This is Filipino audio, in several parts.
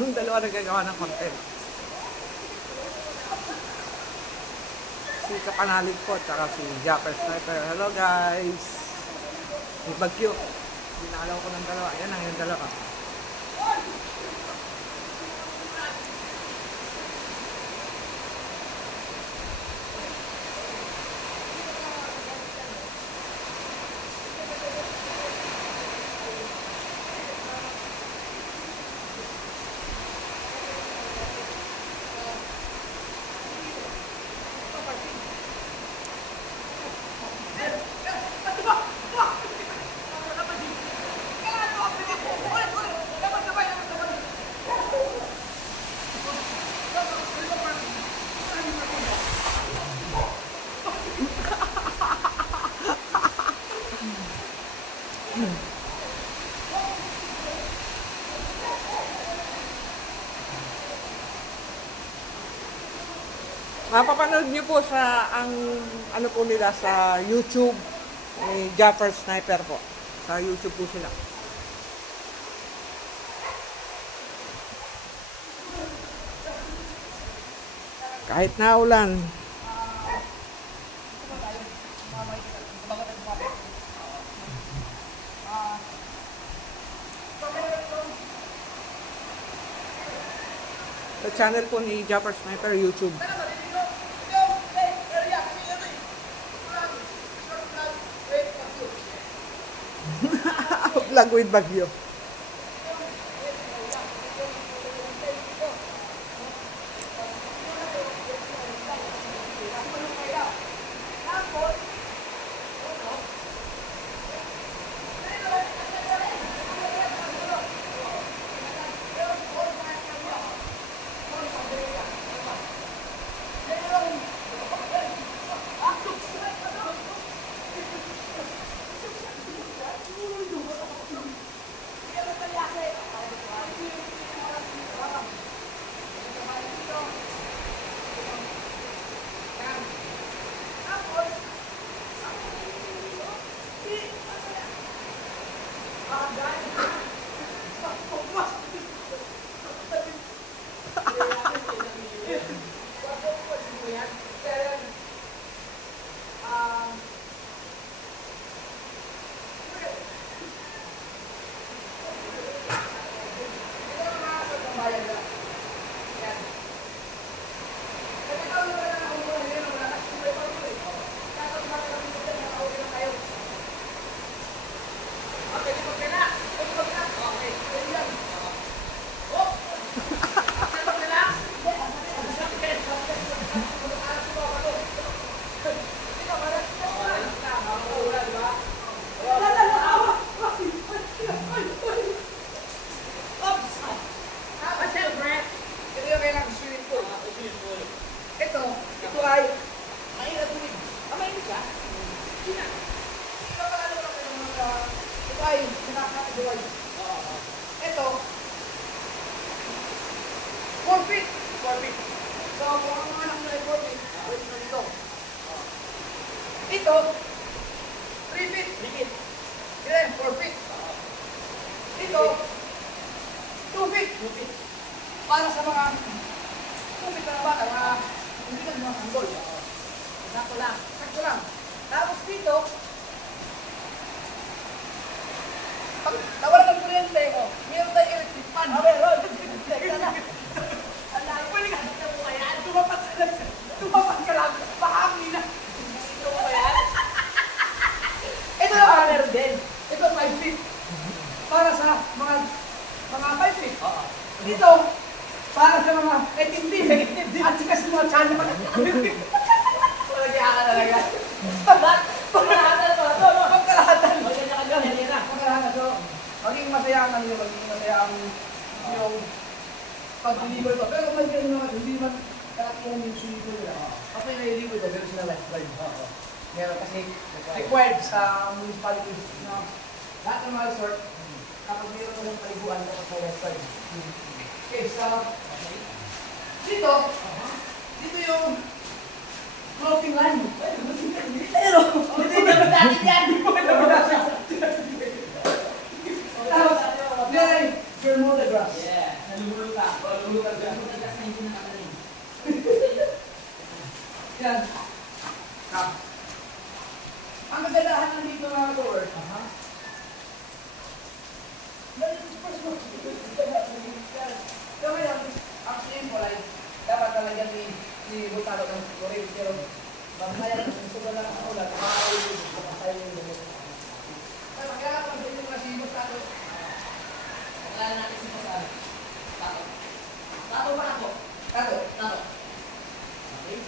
Yung dalawa nagagawa ng content. Si Kapanalig po, tsaka si Japper Sniper. Hello guys! May bagyo. Dinalaw ko ng dalawa. Yan ang yung dalawa. Mapapanood niyo po sa ano po nila sa YouTube, Japper Sniper po. Sa YouTube po sila. Kahit na ulan. Sa channel po ni Japper Sniper YouTube. Vlog with Bagyo. Ito, 4 feet. 4 feet. So, kung ang mga naman ay 4 feet, pwede na dito. Ito, 3 feet. 3 feet. Yan, 4 feet. Ito, 2 feet. 2 feet. Para sa mga 2 feet na bata, mga hindi ka mga sanggol. Sakto lang. Sakto lang. Tapos dito, pag nawala ng kuryente ko, meron tayo electric fan. Meron. Teka na. Pwede ka na mo yan. Tumapat ka lang. Bahagi na. Ito mo yan. Ito na meron din. Ito 5 feet. Para sa mga 5 feet. Dito, para sa mga 18 feet. At sika sa mga channel. Malagyan ka talaga. Pagkalahatan to. Pagkalahatan. So, maging masaya ang yung pag-deliver to. Pero kung magiging naman, hindi man kalakihan yung deliver nila. Kasi na-deliver to, pero sila lifetime. Meron kasi required sa municipality na lahat ng mga resort, kapag meron ko ng paliguan, kapag may lifetime. Okay, so, dito yung floating line. Pero, hindi naman dati yan. Tapos, yan ay Bermuda grass. Nalulunod tayo. lang. Lulutan ka. Yan. Ang kagandahan ng dito mga door. Kaya ngayon, actually, dapat talaga ni Butalo ng Corey, pero mamaya kung suga lang ang ulat, makakawin ko kapasay yung lumot. Kaya pag ito nga si Butalo, kailangan natin si Butalo. Tato. Tato ba ako? Tato. Tato. Okay.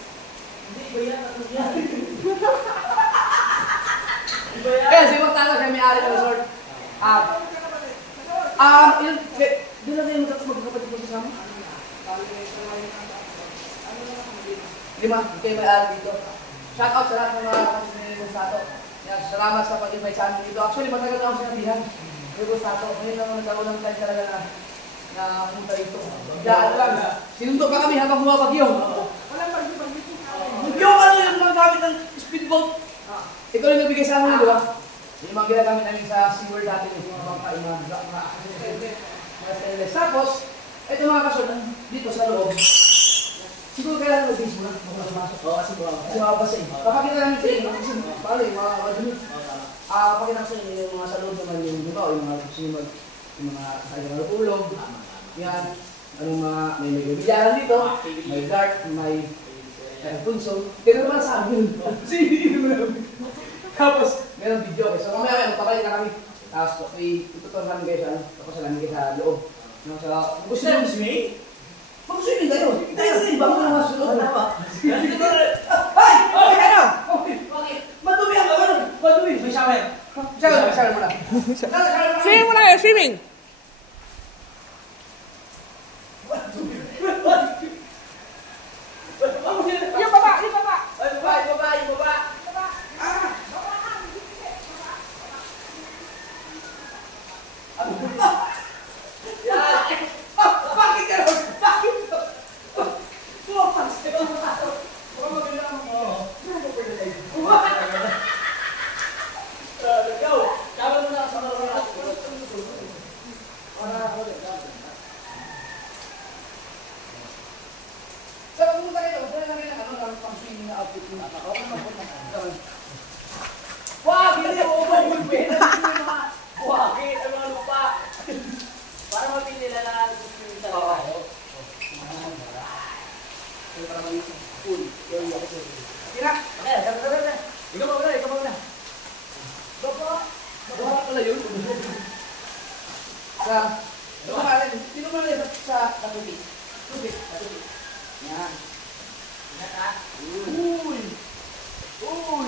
Hindi, iba yan. Tato yan. Iba yan. Kaya si Butalo, siya may-ari ng resort. Doon lang kayo magkakapatid mo sa sama? 5, kayo may-ari dito. Shout out sa lahat ng mga kapatid ni Gustato. Salamat sa pag-invite sa amin dito. Actually, matagal na ako sinabihan. Ni Gustato, ngayon lang nagkaroon ng time talaga na pumunta dito. Daan lang. Sinundo pa kami habang bumabagyo. Walang bagyo. Ano yung mga gamit ng speedboat? Ito rin nagbigay sa amin, di ba? Yung mga ginagamit namin sa SeaWorld dati, yung mga stainless. Tapos, ito mga kasyon, dito sa loob. Siguro kailangan mag-base mo na. Oo, kasi mababasa eh. Papakita namin sa inyo, kasi paano yung mga madunod. Papakita ko sa inyo yung mga sa loob naman yung diba, yung mga susunod, yung mga kasayang natulog. Yan. Anong mga, may bilyaran dito, may dart, may punso. Pero naman sa amin. Tapos, meron video. So, mamaya magpapalit na kami. Tapos, itutunan namin kayo sa ano. Tapos, namin kayo sa loob. Gusto nyo mag-swimming? Mag-swimming kayo. Tayo rin. Bago na mga sunod. Ay! Okay ka na! Okay. Madumi ang ano? Madumi. May shower. Shower muna. Swimming muna kayo, swimming! Yung baba! Yung baba! Yung baba! Bakit ka ron? Bakit ka? Buwapas ka ron. Baka magandang mo. Go! Kawal mo na sa mga sa pumunta kayo, dala na kayo ng ano, pang-swimming na outfit mo. Okay, magpunta ka. Wag! Hindi mo mag-pwede. Wagit ang mga lupa. Para mapili na lang yung sa tayo. Para mag-isip. Cool. Kira! Okay, ikaw muna. Baba! Baba pala yun. Sino mo na sa katubi? Katubi. Yan. Ingat ha? Uy! Wow!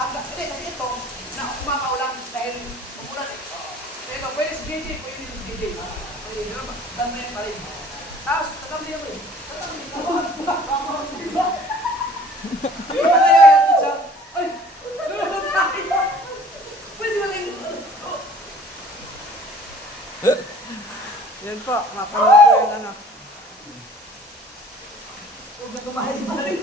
Hindi, kasi ito, na kumakaulang dahil umulan eh. Ito, pwede si JJ, pwede si JJ. Pwede, dami yan pa rin. Tapos, tatamli ako eh. Tatamli. Hindi ba tayo yan siya? Ay! Pwede ba tayo? Yan po, mapanood po yung ano. Huwag na kumahin pa rin.